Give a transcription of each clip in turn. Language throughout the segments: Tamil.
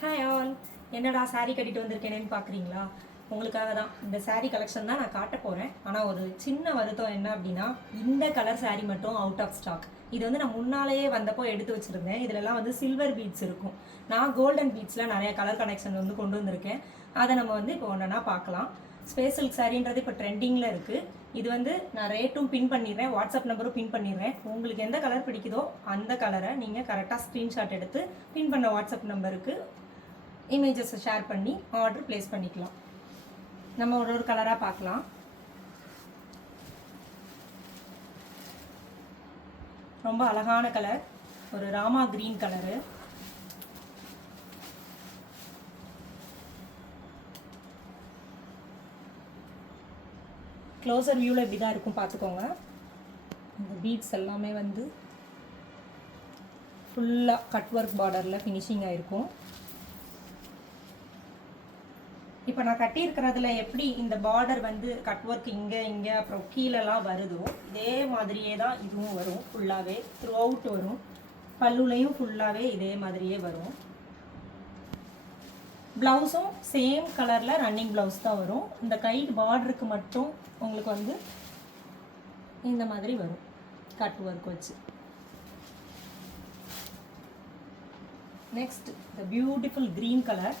Hi all. என்னடா saree கட்டிட்டு வந்திருக்கேனேன்னு பார்க்குறீங்களா? உங்களுக்காக தான் இந்த saree கலெக்ஷன் தான் நான் காட்ட போகிறேன். ஆனால் ஒரு சின்ன வருத்தம் என்ன அப்படின்னா, இந்த கலர் saree மட்டும் அவுட் ஆஃப் ஸ்டாக். இது வந்து நான் முன்னாலேயே வந்தப்போ எடுத்து வச்சுருந்தேன். இதிலலாம் வந்து சில்வர் பீட்ஸ் இருக்கும். நான் கோல்டன் பீட்ஸில் நிறைய கலர் கனெக்ஷன் வந்து கொண்டு வந்திருக்கேன். அதை நம்ம வந்து இப்போ ஒன்றா பார்க்கலாம். ஸ்பேஸ் சில்க் சாரின்றது இப்போ ட்ரெண்டிங்கில் இருக்குது. இது வந்து நான் ரேட்டும் பின் பண்ணிடுறேன், வாட்ஸ்அப் நம்பரும் பின் பண்ணிடுறேன். உங்களுக்கு எந்த கலர் பிடிக்குதோ அந்த கலரை நீங்கள் கரெக்டாக ஸ்க்ரீன்ஷாட் எடுத்து பின் பண்ண வாட்ஸ்அப் நம்பருக்கு இமேஜஸை ஷேர் பண்ணி ஆர்டர் ப்ளேஸ் பண்ணிக்கலாம். நம்ம ஒரு கலராக பார்க்கலாம். ரொம்ப அழகான கலர், ஒரு ராமா கிரீன் கலரு. க்ளோசர் வியூவில் இப்படி தான் இருக்கும், பார்த்துக்கோங்க. இந்த பீட்ஸ் எல்லாமே வந்து ஃபுல்லாக கட் ஒர்க் பார்டரில் ஃபினிஷிங் ஆகிருக்கும். இப்போ நான் கட்டியிருக்கிறதுல எப்படி இந்த பார்டர் வந்து கட் ஒர்க் இங்கே அப்புறம் கீழெல்லாம் வருதோ இதே மாதிரியே தான் இதுவும் வரும். ஃபுல்லாகவே த்ரூ அவுட் வரும். பல்லுலையும் ஃபுல்லாகவே இதே மாதிரியே வரும். ப்ளவுஸும் சேம் கலரில் ரன்னிங் ப்ளவுஸ் தான் வரும். இந்த கை பார்டருக்கு மட்டும் உங்களுக்கு வந்து இந்த மாதிரி வரும் கட் ஒர்க் வச்சு. Next the beautiful green colour.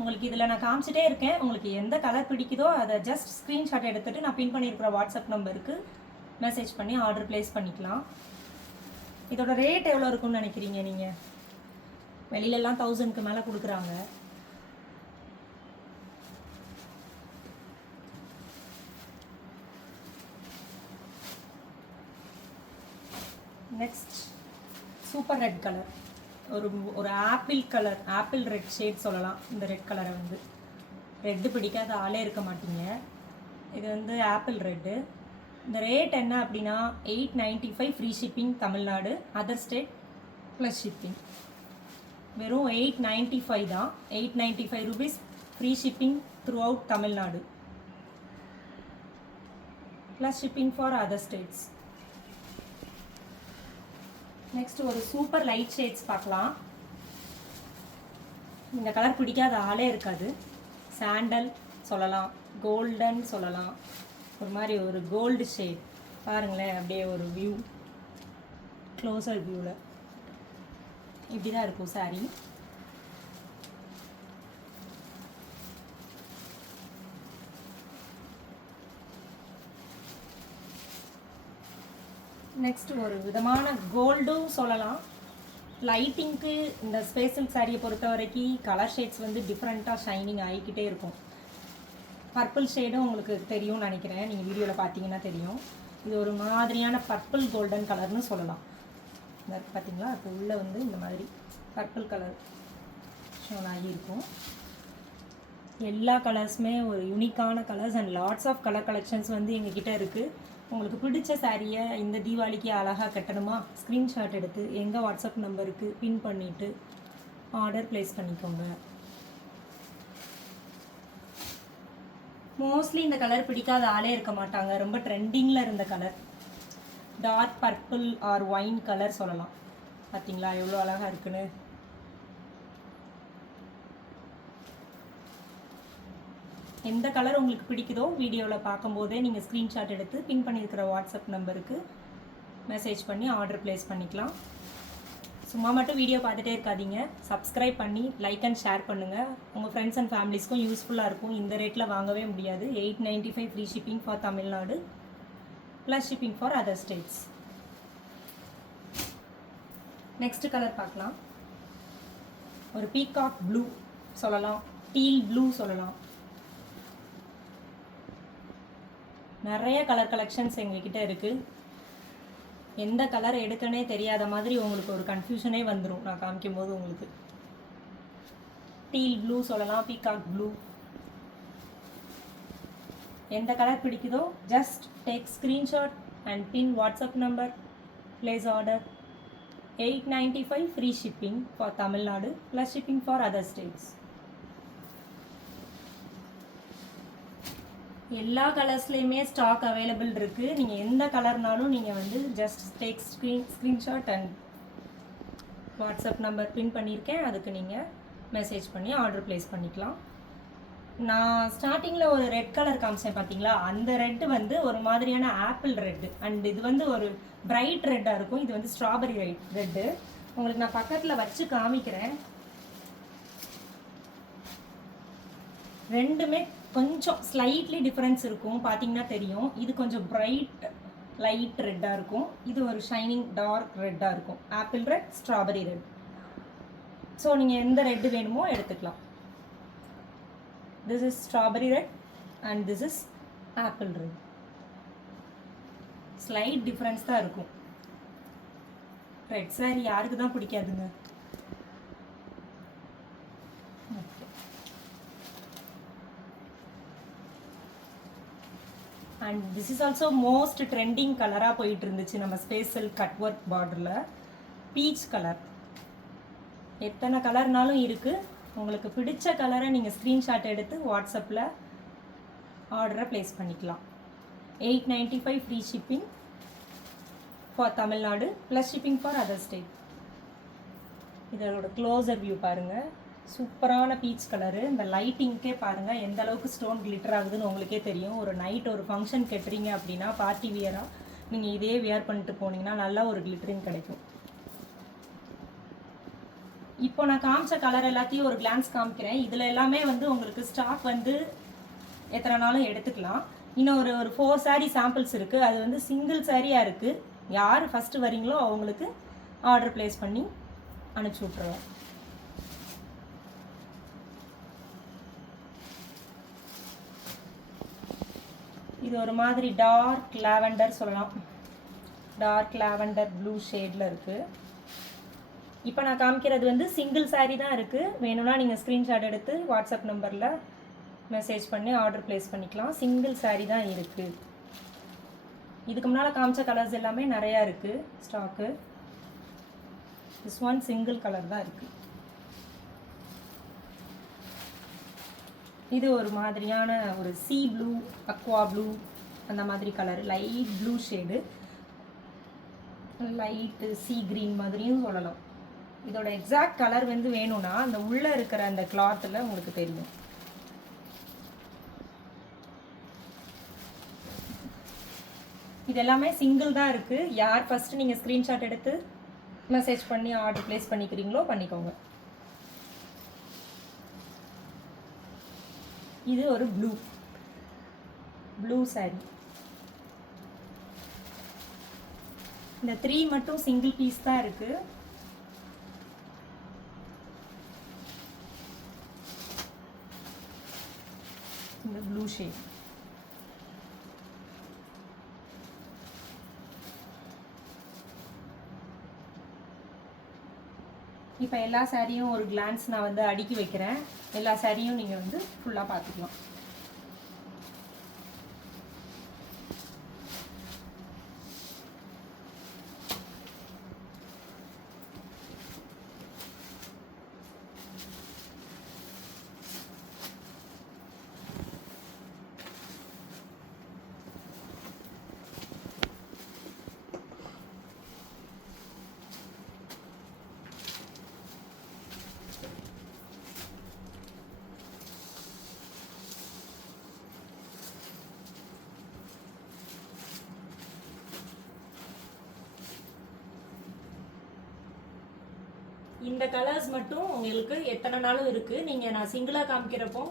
உங்களுக்கு இதில் நான் காமிச்சிட்டே இருக்கேன். உங்களுக்கு எந்த கலர் பிடிக்குதோ அதை ஜஸ்ட் ஸ்க்ரீன்ஷாட் எடுத்துகிட்டு நான் பின் பண்ணியிருக்கிற வாட்ஸ்அப் நம்பருக்கு மெசேஜ் பண்ணி ஆர்டர் ப்ளேஸ் பண்ணிக்கலாம். இதோட ரேட் எவ்வளோ இருக்குன்னு நினைக்கிறீங்க நீங்கள்? வெளியிலலாம் 1000க்கு மேலே கொடுக்குறாங்க. Next super red colour. ஒரு apple colour, apple red shade சொல்லலாம். இந்த ரெட் கலரை வந்து ரெட்டு பிடிக்காத ஆளே இருக்க மாட்டீங்க. இது வந்து ஆப்பிள் ரெட்டு. இந்த ரேட் என்ன அப்படின்னா 895 free shipping Tamil Nadu, other state plus shipping. வெறும் 895 தான். 895 rupees free shipping through out Tamil Nadu, plus shipping for other states. Next ஒரு சூப்பர் லைட் ஷேட்ஸ் பார்க்கலாம். இந்த கலர் பிடிக்காத ஆளே இருக்காது. சாண்டல் சொல்லலாம், கோல்டன் சொல்லலாம். ஒரு மாதிரி ஒரு கோல்டு ஷேட் பாருங்களேன். அப்படியே ஒரு வியூ, க்ளோசர் வியூவில் இப்படி தான் இருக்கும் சாரீ. நெக்ஸ்ட் ஒரு விதமான கோல்டும் சொல்லலாம். லைட்டிங்க்கு இந்த ஸ்பேஷல் சாரியை பொறுத்த வரைக்கும் கலர் ஷேட்ஸ் வந்து டிஃப்ரெண்ட்டாக ஷைனிங் ஆகிக்கிட்டே இருக்கும். பர்பிள் ஷேடும் உங்களுக்கு தெரியும்னு நினைக்கிறேன், நீங்கள் வீடியோவில் பார்த்தீங்கன்னா தெரியும். இது ஒரு மாதிரியான பர்பிள் கோல்டன் கலர்னு சொல்லலாம். இந்த பார்த்தீங்களா, அது உள்ளே வந்து இந்த மாதிரி பர்பிள் கலர் ஷோன் ஆகியிருக்கும். எல்லா கலர்ஸுமே ஒரு யூனிக்கான colours and lots of colour collections வந்து எங்ககிட்ட இருக்குது. உங்களுக்கு பிடிச்ச சாரியை இந்த தீபாவளிக்கு அழகாக கட்டணுமா, ஸ்க்ரீன்ஷாட் எடுத்து எங்கள் வாட்ஸ்அப் நம்பருக்கு பின் பண்ணிவிட்டு ஆர்டர் ப்ளேஸ் பண்ணிக்கோங்க. மோஸ்ட்லி இந்த கலர் பிடிக்காத ஆளே இருக்க மாட்டாங்க. ரொம்ப ட்ரெண்டிங்கில் இருந்த colour dark purple or wine colour சொல்லலாம். பார்த்தீங்களா எவ்வளோ அழகாக இருக்குன்னு. எந்த கலர் உங்களுக்கு பிடிக்குதோ வீடியோவில் பார்க்கும்போதே நீங்கள் ஸ்க்ரீன்ஷாட் எடுத்து பின் பண்ணியிருக்கிற வாட்ஸ்அப் நம்பருக்கு மெசேஜ் பண்ணி ஆர்டர் ப்ளேஸ் பண்ணிக்கலாம். சும்மா மட்டும் வீடியோ பார்த்துட்டே இருக்காதீங்க, சப்ஸ்கிரைப் பண்ணி லைக் அண்ட் ஷேர் பண்ணுங்கள். உங்கள் ஃப்ரெண்ட்ஸ் அண்ட் ஃபேமிலிஸ்க்கும் யூஸ்ஃபுல்லாக இருக்கும். இந்த ரேட்டில் வாங்கவே முடியாது. 895 free shipping for Tamil Nadu, plus shipping for other states. Next colour பார்க்கலாம். ஒரு பீகாக் ப்ளூ சொல்லலாம், டீல் ப்ளூ சொல்லலாம். நிறைய கலர் கலெக்ஷன்ஸ் எங்ககிட்ட இருக்குது. எந்த கலர் எடுக்கனே தெரியாத மாதிரி உங்களுக்கு ஒரு கன்ஃபியூஷனே வந்துடும் நான் காமிக்கும்போது. உங்களுக்கு டீல் ப்ளூ சொல்லலாம், பீகாக் ப்ளூ. எந்த கலர் பிடிக்குதோ just take screenshot and pin WhatsApp number, place order. 895 free shipping for Tamil Nadu, plus shipping for other states. எல்லா கலர்ஸ்லேயுமே ஸ்டாக் அவைலபிள் இருக்குது. நீங்கள் எந்த கலர்னாலும் நீங்கள் வந்து just take screenshot and WhatsApp number pin பண்ணியிருக்கேன், அதுக்கு நீங்கள் மெசேஜ் பண்ணி ஆர்டர் ப்ளேஸ் பண்ணிக்கலாம். நான் ஸ்டார்டிங்கில் ஒரு ரெட் கலர் காமிச்சேன் பார்த்தீங்களா, அந்த ரெட்டு வந்து ஒரு மாதிரியான ஆப்பிள் ரெட்டு, அண்ட் இது வந்து ஒரு பிரைட் ரெட்டாக இருக்கும். இது வந்து ஸ்ட்ராபெரி ரெட்டு. உங்களுக்கு நான் பக்கத்தில் வச்சு காமிக்கிறேன். ரெண்டுமே கொஞ்சம் ஸ்லைட்லி டிஃப்ரென்ஸ் இருக்கும், பார்த்தீங்கன்னா தெரியும். இது கொஞ்சம் பிரைட் லைட் ரெட்டாக இருக்கும், இது ஒரு ஷைனிங் டார்க் ரெட்டாக இருக்கும். Apple red, strawberry red. So நீங்கள் எந்த ரெட்டு வேணுமோ எடுத்துக்கலாம். This is strawberry red and this is apple red. Slight difference தான் இருக்கும். ரெட் சாரி யாருக்கு தான் பிடிக்காதுங்க. And this is also most trending கலராக போயிட்டு இருந்துச்சு நம்ம ஸ்பேஷல் கட் ஒர்க் பார்டரில். பீச் கலர், எத்தனை கலர்னாலும் இருக்குது. உங்களுக்கு பிடிச்ச கலரை நீங்கள் ஸ்க்ரீன்ஷாட் எடுத்து வாட்ஸ்அப்பில் ஆர்டரை ப்ளேஸ் பண்ணிக்கலாம். 895 free shipping for Tamil Nadu plus shipping for other state. இதோட க்ளோஸர் வியூ பாருங்கள், சூப்பரான பீச் கலரு. இந்த லைட்டிங்க்கே பாருங்கள் எந்த அளவுக்கு ஸ்டோன் கிளிட்டர் ஆகுதுன்னு உங்களுக்கே தெரியும். ஒரு நைட் ஒரு ஃபங்க்ஷன் கட்டுறீங்க அப்படின்னா பார்ட்டி வியராக நீங்கள் இதே வியர் பண்ணிட்டு போனீங்கன்னா நல்லா ஒரு கிளிட்டரிங் கிடைக்கும். இப்போ நான் காமிச்ச கலர் எல்லாத்தையும் ஒரு கிளான்ஸ் காமிக்கிறேன். இதில் எல்லாமே வந்து உங்களுக்கு ஸ்டாக் வந்து எத்தனை நாளும் எடுத்துக்கலாம். இன்னும் ஒரு 4 சாரீ சாம்பிள்ஸ் இருக்குது. அது வந்து சிங்கிள் சாரியாக இருக்குது. யார் ஃபஸ்ட்டு வரீங்களோ அவங்களுக்கு ஆர்டர் ப்ளேஸ் பண்ணி அனுப்பிச்சி விட்ருவேன். இது ஒரு மாதிரி டார்க் லாவெண்டர் சொல்லலாம். டார்க் லாவெண்டர் ப்ளூ ஷேடில் இருக்குது. இப்போ நான் காமிக்கிறது வந்து சிங்கிள் சாரீ தான் இருக்குது. வேணும்னா நீங்கள் ஸ்க்ரீன்ஷாட் எடுத்து வாட்ஸ்அப் நம்பரில் மெசேஜ் பண்ணி ஆர்டர் ப்ளேஸ் பண்ணிக்கலாம். சிங்கிள் சாரீ தான் இருக்குது. இதுக்கு முன்னால் காமிச்ச கலர்ஸ் எல்லாமே நிறையா இருக்குது stock. This one single colour தான் இருக்குது. இது ஒரு மாதிரியான ஒரு சீ ப்ளூ, அக்வா ப்ளூ அந்த மாதிரி colour, light blue shade, light sea green மாதிரியும் சொல்லலாம். இதோட எக்ஸாக்ட் கலர் வந்து வேணும்னா அந்த உள்ளே இருக்கிற அந்த கிளாத்தில் உங்களுக்கு தெரியும். இது எல்லாமே சிங்கிள் தான் இருக்குது. யார் ஃபஸ்ட்டு நீங்கள் ஸ்க்ரீன்ஷாட் எடுத்து மெசேஜ் பண்ணி ஆர்டர் ப்ளேஸ் பண்ணிக்கிறீங்களோ பண்ணிக்கோங்க. இது ஒரு ப்ளூ சாரி. இந்த 3 மட்டும் சிங்கிள் பீஸ் தான் இருக்குது. இந்த ப்ளூ ஷேட். இப்போ எல்லா சாரியும் ஒரு கிளான்ஸ் நான் வந்து அடுக்கி வைக்கிறேன். எல்லா சாரியும் நீங்கள் வந்து ஃபுல்லாக பார்த்துக்கலாம். இந்த கலர்ஸ் மட்டும் உங்களுக்கு எத்தனை நாளும் இருக்குது. நீங்கள் நான் சிங்கிளாக காமிக்கிறப்போ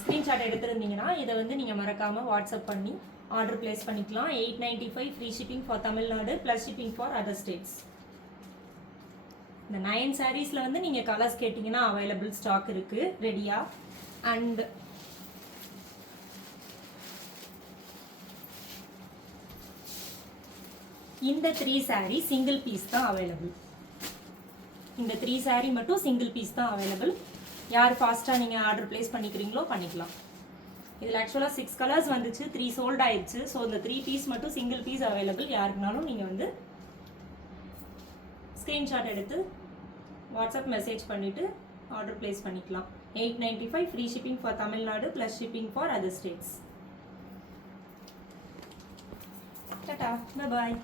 ஸ்க்ரீன்ஷாட் எடுத்துருந்தீங்கன்னா இதை வந்து நீங்கள் மறக்காமல் வாட்ஸ்அப் பண்ணி ஆர்டர் ப்ளேஸ் பண்ணிக்கலாம். 895 free shipping for Tamil Nadu plus shipping for other states. இந்த 9 சாரீஸில் வந்து நீங்கள் கலர்ஸ் கேட்டிங்கன்னா அவைலபிள் ஸ்டாக் இருக்குது ரெடியாக. அண்ட் இந்த 3 சாரீ சிங்கிள் பீஸ் தான் அவைலபிள். இந்த 3 சாரீ மட்டும் சிங்கிள் பீஸ் தான் அவைலபிள். யார் ஃபாஸ்ட்டாக நீங்கள் ஆர்டர் ப்ளேஸ் பண்ணிக்கிறீங்களோ பண்ணிக்கலாம். இதில் ஆக்சுவலாக 6 கலர்ஸ் வந்துச்சு, 3 சோல்ட் ஆயிடுச்சு. ஸோ இந்த 3 பீஸ் மட்டும் சிங்கிள் பீஸ் அவைலபிள். யாருக்குனாலும் நீங்கள் வந்து ஸ்க்ரீன்ஷாட் எடுத்து வாட்ஸ்அப் மெசேஜ் பண்ணிவிட்டு ஆர்டர் ப்ளேஸ் பண்ணிக்கலாம். 895 free shipping for Tamil Nadu plus shipping for other states. Tata, bye.